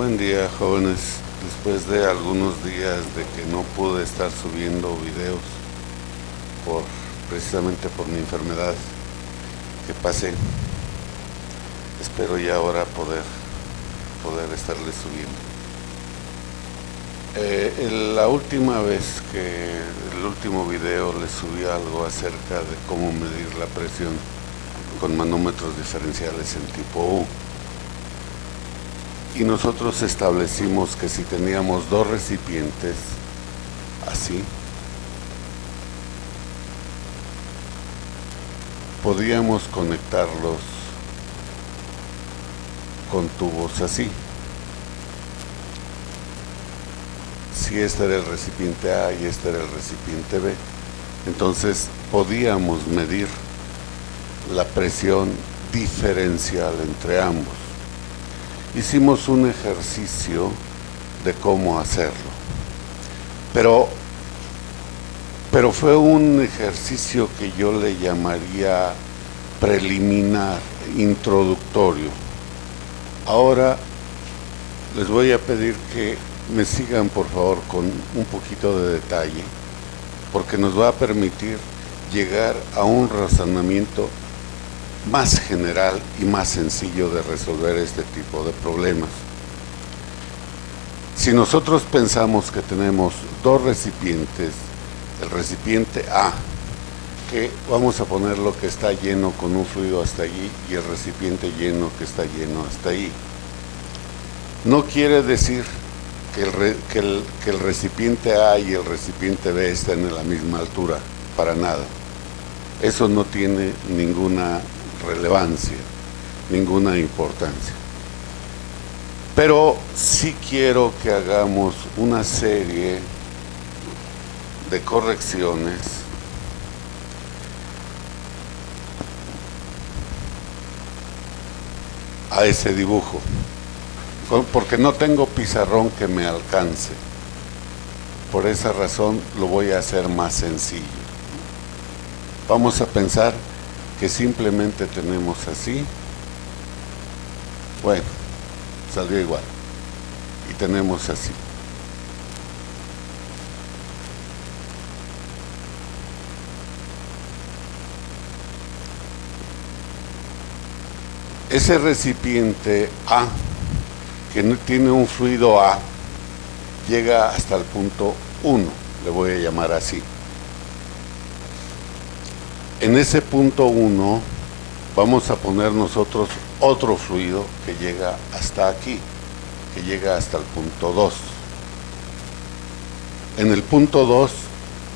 Buen día, jóvenes. Después de algunos días de que no pude estar subiendo videos por precisamente por mi enfermedad que pasé, espero ya ahora poder estarles subiendo. La última vez que el último video les subí algo acerca de cómo medir la presión con manómetros diferenciales en tipo U. Y nosotros establecimos que si teníamos dos recipientes así, podíamos conectarlos con tubos así. Si este era el recipiente A y este era el recipiente B, entonces podíamos medir la presión diferencial entre ambos. Hicimos un ejercicio de cómo hacerlo, pero fue un ejercicio que yo le llamaría preliminar, introductorio. Ahora les voy a pedir que me sigan por favor con un poquito de detalle, porque nos va a permitir llegar a un razonamiento más general y más sencillo de resolver este tipo de problemas. Si nosotros pensamos que tenemos dos recipientes, el recipiente A, que vamos a ponerlo que está lleno con un fluido hasta allí, y el recipiente lleno que está lleno hasta allí, no quiere decir que el recipiente A y el recipiente B estén en la misma altura, para nada. Eso no tiene ninguna relevancia, ninguna importancia. Pero sí quiero que hagamos una serie de correcciones a ese dibujo, porque no tengo pizarrón que me alcance. Por esa razón lo voy a hacer más sencillo. Vamos a pensar que simplemente tenemos así, bueno, salió igual, y tenemos así. Ese recipiente A, que no tiene un fluido A, llega hasta el punto 1, le voy a llamar así. En ese punto 1 vamos a poner nosotros otro fluido que llega hasta aquí, que llega hasta el punto 2. En el punto 2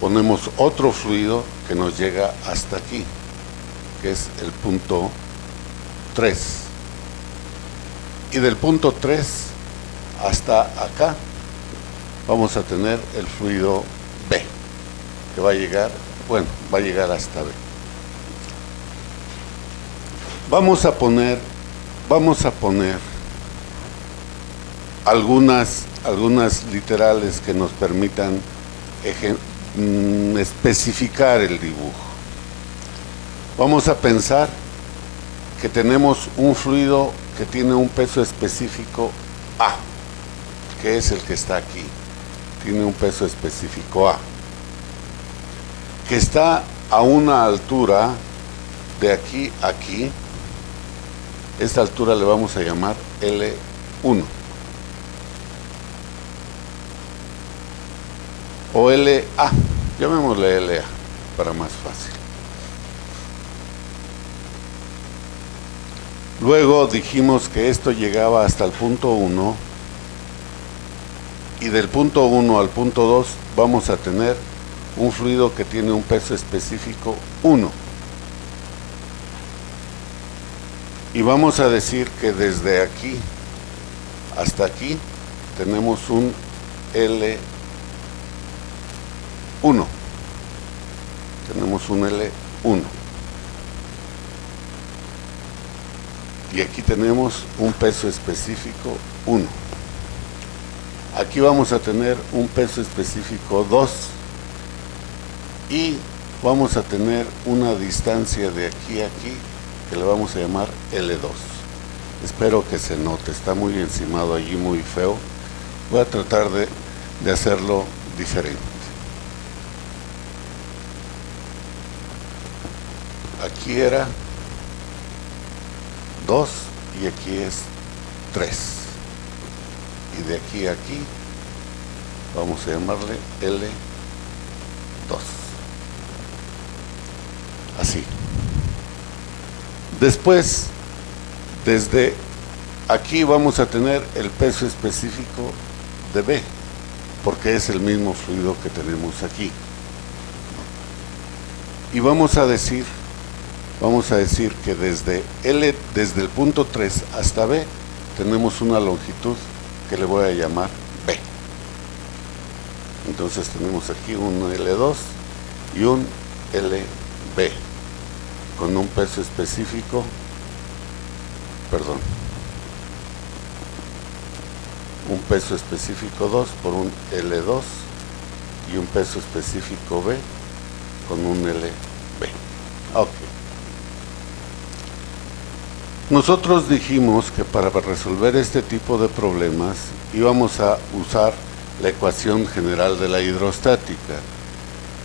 ponemos otro fluido que nos llega hasta aquí, que es el punto 3. Y del punto 3 hasta acá vamos a tener el fluido B, que va a llegar hasta B. Vamos a poner algunas literales que nos permitan especificar el dibujo. Vamos a pensar que tenemos un fluido que tiene un peso específico A, que es el que está aquí. Tiene un peso específico A, que está a una altura de aquí a aquí. Esta altura le vamos a llamar L1 o LA, llamémosle LA para más fácil. Luego dijimos que esto llegaba hasta el punto 1, y del punto 1 al punto 2 vamos a tener un fluido que tiene un peso específico 1. Y vamos a decir que desde aquí hasta aquí tenemos un L1. Tenemos un L1. Y aquí tenemos un peso específico 1. Aquí vamos a tener un peso específico 2. Y vamos a tener una distancia de aquí a aquí que le vamos a llamar L2. Espero que se note, está muy encimado allí, muy feo. Voy a tratar de hacerlo diferente. Aquí era 2 y aquí es 3. Y de aquí a aquí vamos a llamarle L2. Así. Después, desde aquí vamos a tener el peso específico de B, porque es el mismo fluido que tenemos aquí. Y vamos a decir que desde el punto 3 hasta B, tenemos una longitud que le voy a llamar B. Entonces tenemos aquí un L2 y un LB, con un peso específico, un peso específico 2 por un L2 y un peso específico B con un LB. Ok. Nosotros dijimos que para resolver este tipo de problemas íbamos a usar la ecuación general de la hidrostática,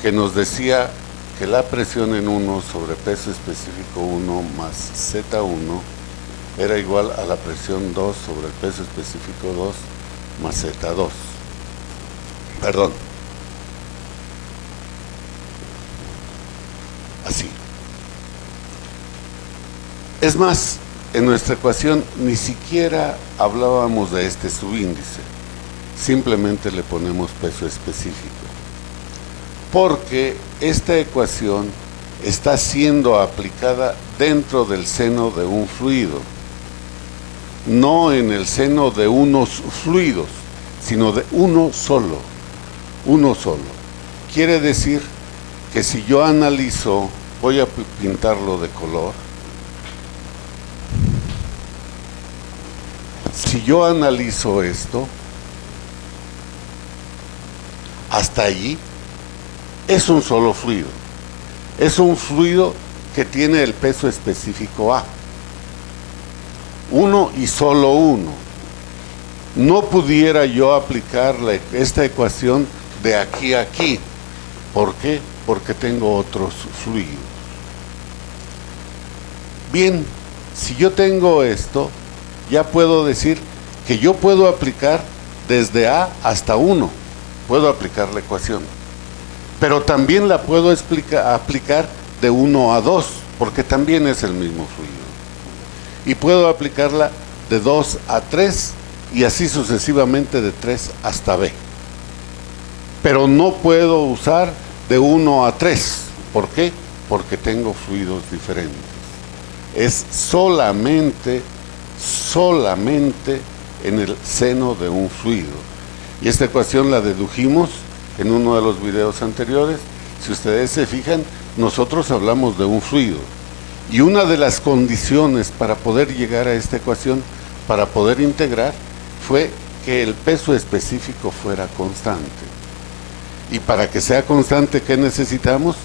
que nos decía que la presión en 1 sobre peso específico 1 más Z1 era igual a la presión 2 sobre el peso específico 2 más Z2. Perdón. Así. Es más, en nuestra ecuación ni siquiera hablábamos de este subíndice, simplemente le ponemos peso específico, porque esta ecuación está siendo aplicada dentro del seno de un fluido, no en el seno de unos fluidos, sino de uno solo. Quiere decir que si yo analizo, voy a pintarlo de color. Si yo analizo esto, hasta allí, es un solo fluido. Es un fluido que tiene el peso específico A. Uno y solo uno. No pudiera yo aplicar esta ecuación de aquí a aquí. ¿Por qué? Porque tengo otros fluidos. Bien, si yo tengo esto, ya puedo decir que yo puedo aplicar desde A hasta 1. Puedo aplicar la ecuación. Pero también la puedo aplicar de 1 a 2, porque también es el mismo fluido. Y puedo aplicarla de 2 a 3 y así sucesivamente de 3 hasta B. Pero no puedo usar de 1 a 3. ¿Por qué? Porque tengo fluidos diferentes. Es solamente en el seno de un fluido. Y esta ecuación la dedujimos en uno de los videos anteriores. Si ustedes se fijan, nosotros hablamos de un fluido. Y una de las condiciones para poder llegar a esta ecuación, para poder integrar, fue que el peso específico fuera constante. Y para que sea constante, ¿qué necesitamos?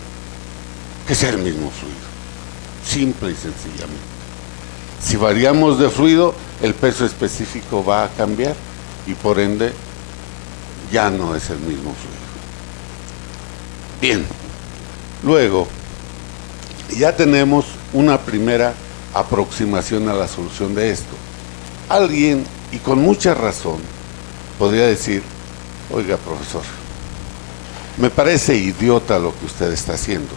Que sea el mismo fluido. Simple y sencillamente. Si variamos de fluido, el peso específico va a cambiar y por ende ya no es el mismo fluido. Bien, luego ya tenemos una primera aproximación a la solución de esto. Alguien, y con mucha razón, podría decir: oiga, profesor, me parece idiota lo que usted está haciendo.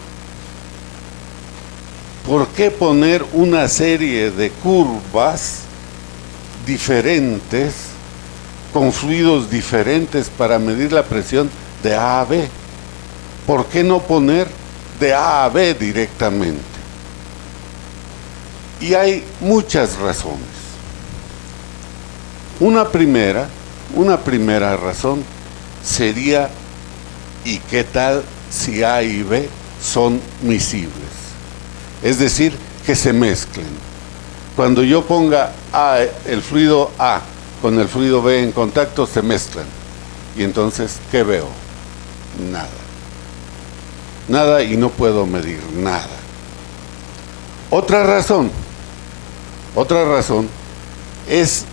¿Por qué poner una serie de curvas diferentes, con fluidos diferentes para medir la presión de A a B? ¿Por qué no poner de A a B directamente? Y hay muchas razones. Una primera razón sería: ¿y qué tal si A y B son miscibles? Es decir, que se mezclen. Cuando yo ponga el fluido A con el fluido B en contacto, se mezclan. Y entonces, ¿qué veo? Nada. Nada, y no puedo medir nada. Otra razón es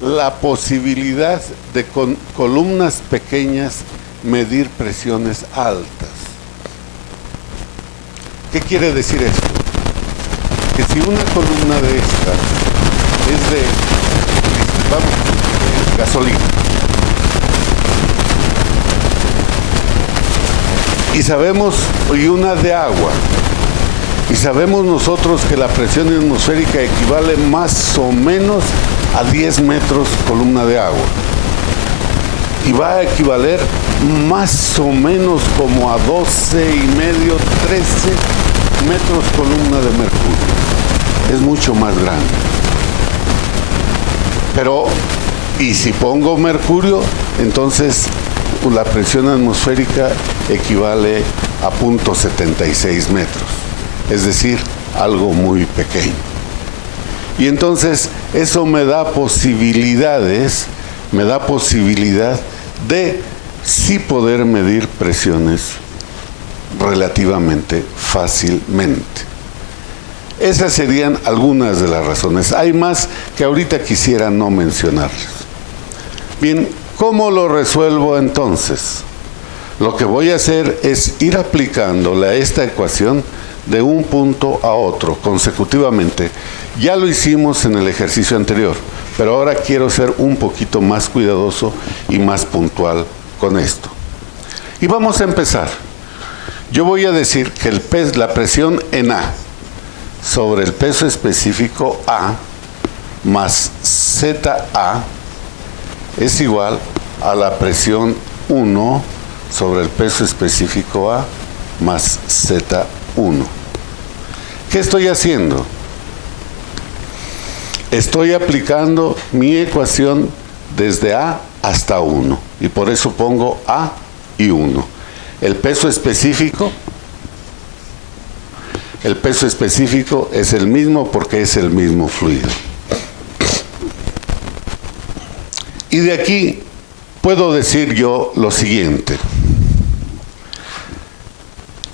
la posibilidad de con columnas pequeñas medir presiones altas. ¿Qué quiere decir esto? Que si una columna de estas es de gasolina y sabemos, y una de agua, y sabemos nosotros que la presión atmosférica equivale más o menos a 10 metros columna de agua, y va a equivaler más o menos como a 12 y medio, 13 metros columna de mercurio. Es mucho más grande. Pero, y si pongo mercurio, entonces la presión atmosférica equivale a 0.76 metros. Es decir, algo muy pequeño. Y entonces eso me da posibilidad de sí poder medir presiones relativamente fácilmente. Esas serían algunas de las razones. Hay más que ahorita quisiera no mencionarles. Bien, ¿cómo lo resuelvo entonces? Lo que voy a hacer es ir aplicándole a esta ecuación de un punto a otro consecutivamente. Ya lo hicimos en el ejercicio anterior, pero ahora quiero ser un poquito más cuidadoso y más puntual con esto. Y vamos a empezar. Yo voy a decir que la presión en A sobre el peso específico A más ZA es igual a la presión 1 sobre el peso específico A más Z1. ¿Qué estoy haciendo? Estoy aplicando mi ecuación desde A hasta 1 y por eso pongo A y 1. El peso específico es el mismo porque es el mismo fluido. Y de aquí puedo decir yo lo siguiente,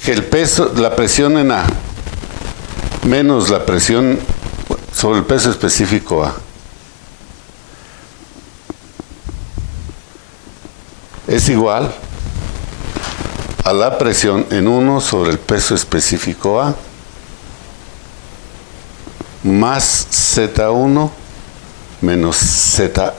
que la presión en A menos la presión sobre el peso específico A es igual a la presión en 1 sobre el peso específico A más Z1 menos ZA.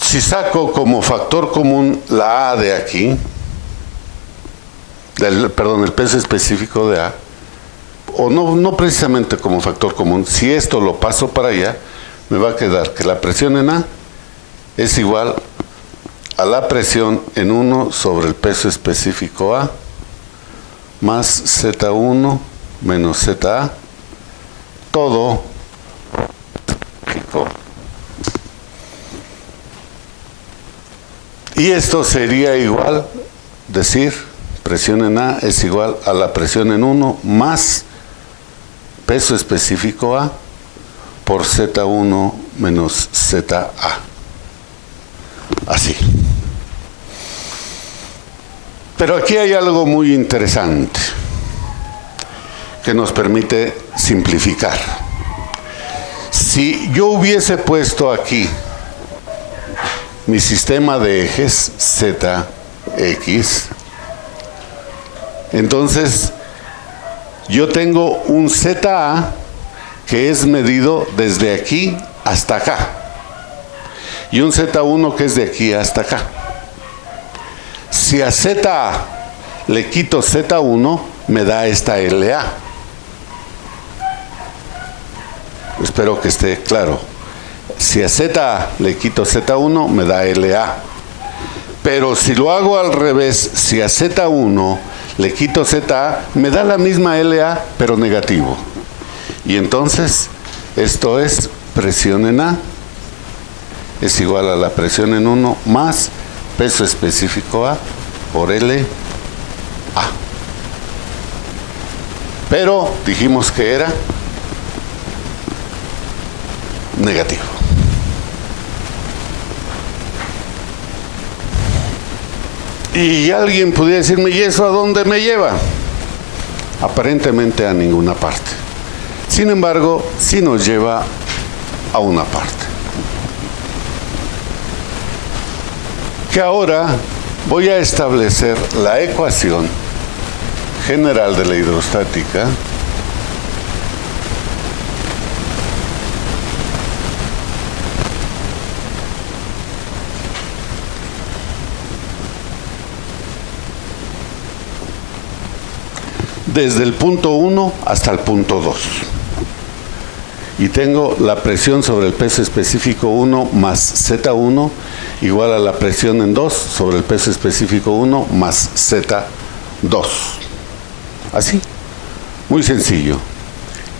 Si saco como factor común la A de aquí, el peso específico de A, o no precisamente como factor común, si esto lo paso para allá, me va a quedar que la presión en A es igual a la presión en 1 sobre el peso específico A más Z1 menos ZA, todo y esto sería igual, decir, presión en A es igual a la presión en 1 más peso específico A por Z1 menos ZA. Así. Pero aquí hay algo muy interesante que nos permite simplificar. Si yo hubiese puesto aquí mi sistema de ejes ZX, entonces yo tengo un ZA que es medido desde aquí hasta acá y un Z1 que es de aquí hasta acá. Si a ZA le quito Z1, me da esta LA. Espero que esté claro. Si a ZA le quito Z1, me da LA. Pero si lo hago al revés, si a Z1 le quito ZA, me da la misma LA, pero negativo. Y entonces, esto es presión en A, es igual a la presión en 1 más peso específico A por LA. Pero dijimos que era negativo. Y alguien pudiera decirme, ¿y eso a dónde me lleva? Aparentemente a ninguna parte. Sin embargo, sí nos lleva a una parte. Que ahora voy a establecer la ecuación general de la hidrostática desde el punto 1 hasta el punto 2. Y tengo la presión sobre el peso específico 1 más Z1 igual a la presión en 2 sobre el peso específico 1 más Z2. Así, muy sencillo.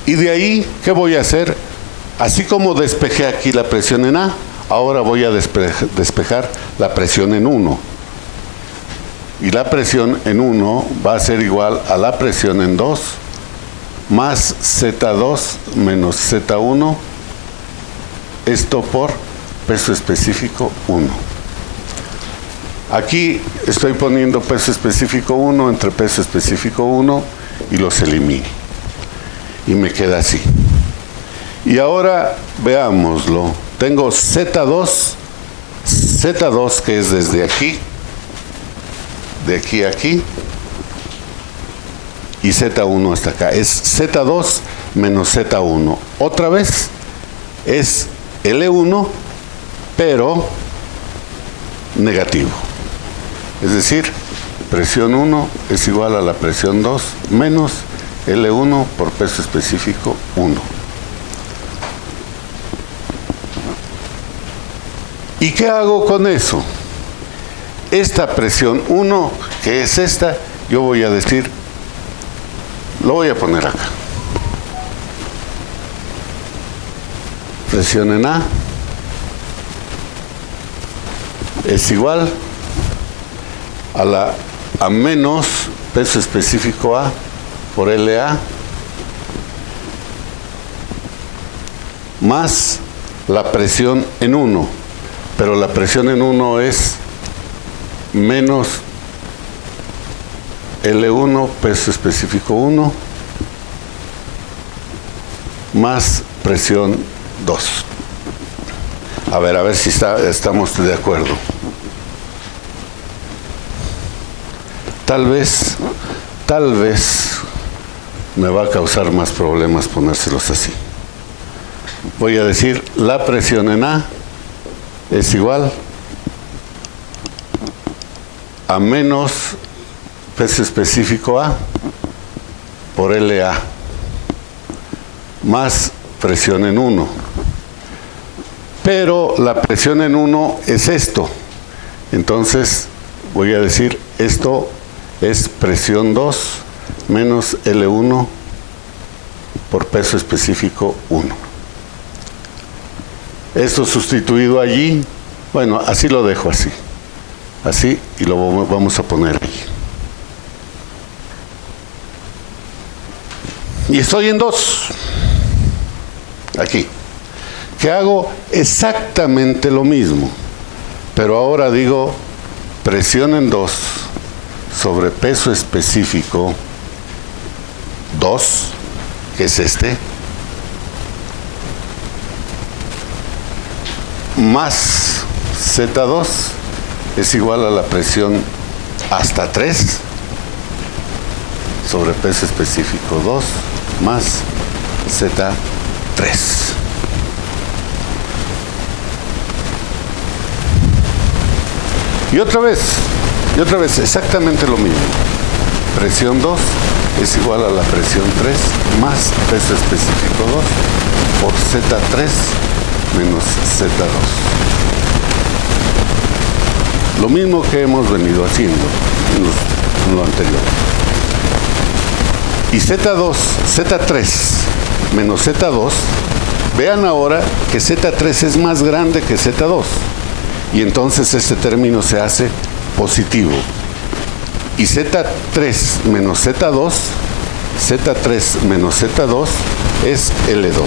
Y de ahí, ¿qué voy a hacer? Así como despejé aquí la presión en A, ahora voy a despejar la presión en 1. Y la presión en 1 va a ser igual a la presión en 2 más Z2 menos Z1, esto por peso específico 1. Aquí estoy poniendo peso específico 1 entre peso específico 1 y los elimino. Y me queda así. Y ahora veámoslo. Tengo Z2 que es desde aquí, de aquí a aquí, y Z1 hasta acá. Es Z2 menos Z1. Otra vez es L1, pero negativo. Es decir, presión 1 es igual a la presión 2 menos L1 por peso específico 1. ¿Y qué hago con eso? Esta presión 1, que es esta, yo voy a decir, lo voy a poner acá. Presión en A es igual a menos peso específico A por LA más la presión en 1, pero la presión en 1 es menos L1 peso específico 1 más presión 2. A ver si estamos de acuerdo. Tal vez me va a causar más problemas ponérselos así. Voy a decir, la presión en A es igual a menos peso específico A por LA más presión en 1. Pero la presión en 1 es esto. Entonces voy a decir, esto es presión 2 menos L1 por peso específico 1. Esto sustituido allí, bueno, así lo dejo así. Así, y lo vamos a poner ahí. Y estoy en 2. Aquí. Que hago exactamente lo mismo. Pero ahora digo presión en 2 sobre peso específico 2, que es este, más Z2 es igual a la presión hasta 3 sobre peso específico 2 más Z3. Y otra vez, exactamente lo mismo. Presión 2 es igual a la presión 3 más peso específico 2 por Z3 menos Z2. Lo mismo que hemos venido haciendo en lo anterior. Y Z3 menos Z2, vean ahora que Z3 es más grande que Z2. Y entonces este término se hace positivo. Y Z3 menos Z2 es L2.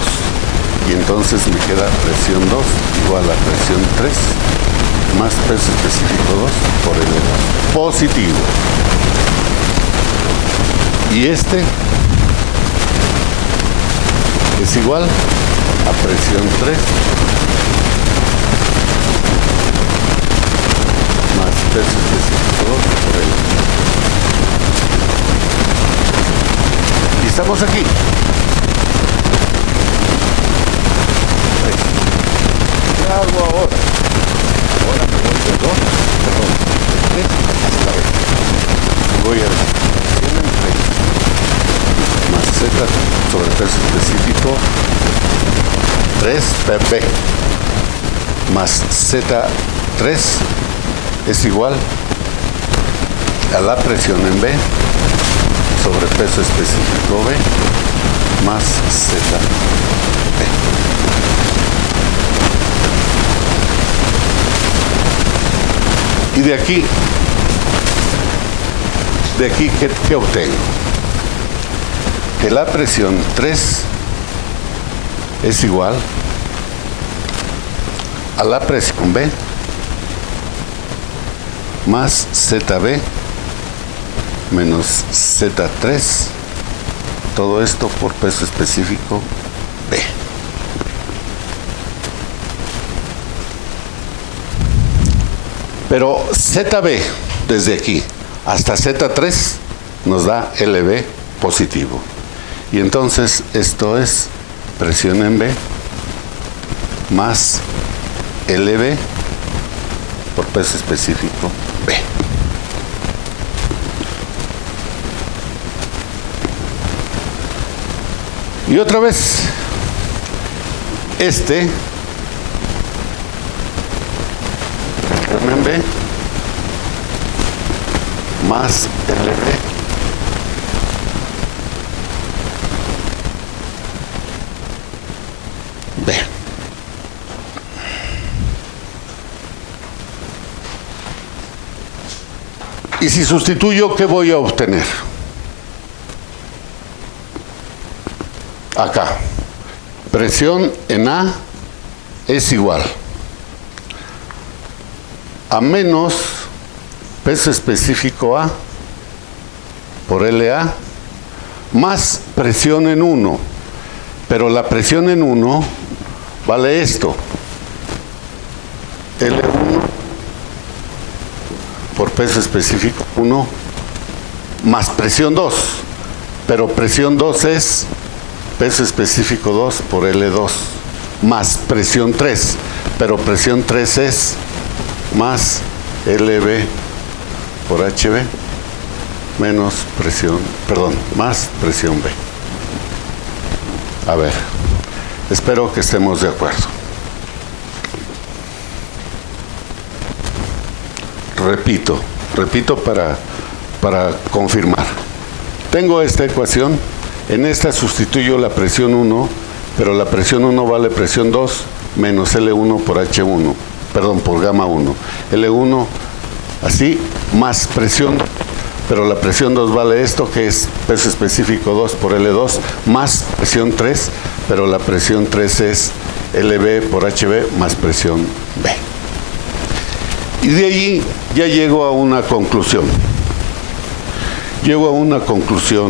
Y entonces me queda presión 2 igual a presión 3 más peso específico 2 por L2. Positivo. Y este es igual a presión 3 más peso específico 2 por L. Y estamos aquí. ¿Qué hago ahora? Ahora me voy de 2, perdón, de 3 hasta B. Voy a la presión en 3 más Z sobre peso específico 3 PB más Z3 es igual a la presión en B sobre peso específico B más ZB. Y de aquí, ¿qué obtengo? Que la presión 3 es igual a la presión B más ZB menos Z3, todo esto por peso específico B. Pero ZB desde aquí hasta Z3 nos da LB positivo. Y entonces esto es presión en B más LB por peso específico B. Y otra vez, presión en B más LB B. Y si sustituyo, ¿qué voy a obtener? Acá, presión en A es igual a menos peso específico A por LA más presión en 1. Pero la presión en 1 vale esto, L1 por peso específico 1 más presión 2, pero presión 2 es peso específico 2 por L2 más presión 3, pero presión 3 es más LB por HB menos presión, perdón, más presión B. A ver, espero que estemos de acuerdo. Repito para confirmar. Tengo esta ecuación, en esta sustituyo la presión 1, pero la presión 1 vale presión 2 menos L1 por H1, perdón, por gamma 1. L1 así, más presión, pero la presión 2 vale esto, que es peso específico 2 por L2, más presión 3, pero la presión 3 es LB por HB más presión B. Y de allí ya llego a una conclusión. Llego a una conclusión